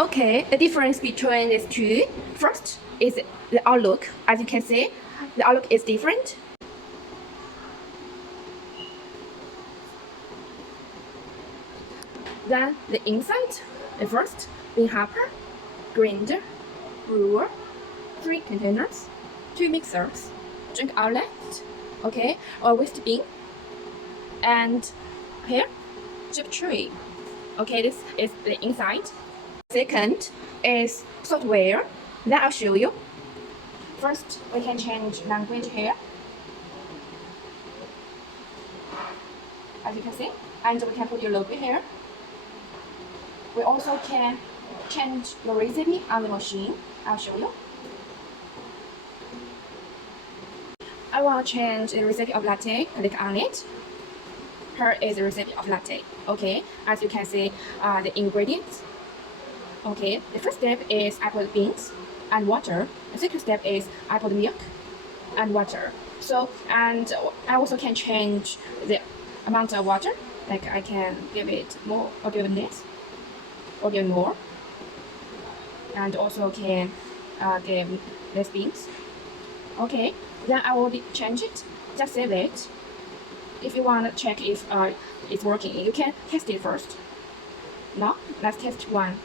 Okay, the difference between these two, first is the outlook. As you can see, the outlook is different. Then the inside, the first, bean hopper, grinder, brewer, 3 containers, 2 mixers, drink outlet, okay, or waste bin, and here, chip tray. Okay, this is the inside. Second is software. Then I'll show you. First, we can change language here, as you can see, and we can put your logo here. We also can change your recipe on the machine. I'll show you. I want to change the recipe of latte. Click on it. Here is the recipe of latte. Okay, as you can see, the ingredients. Okay, the first step is apple beans and water. The second step is apple milk and water. So, and I also can change the amount of water. Like I can give it more or give it less or give more. And also can give less beans. Okay, then I will change it. Just save it. If you want to check if it's working, you can test it first. Now, let's test one.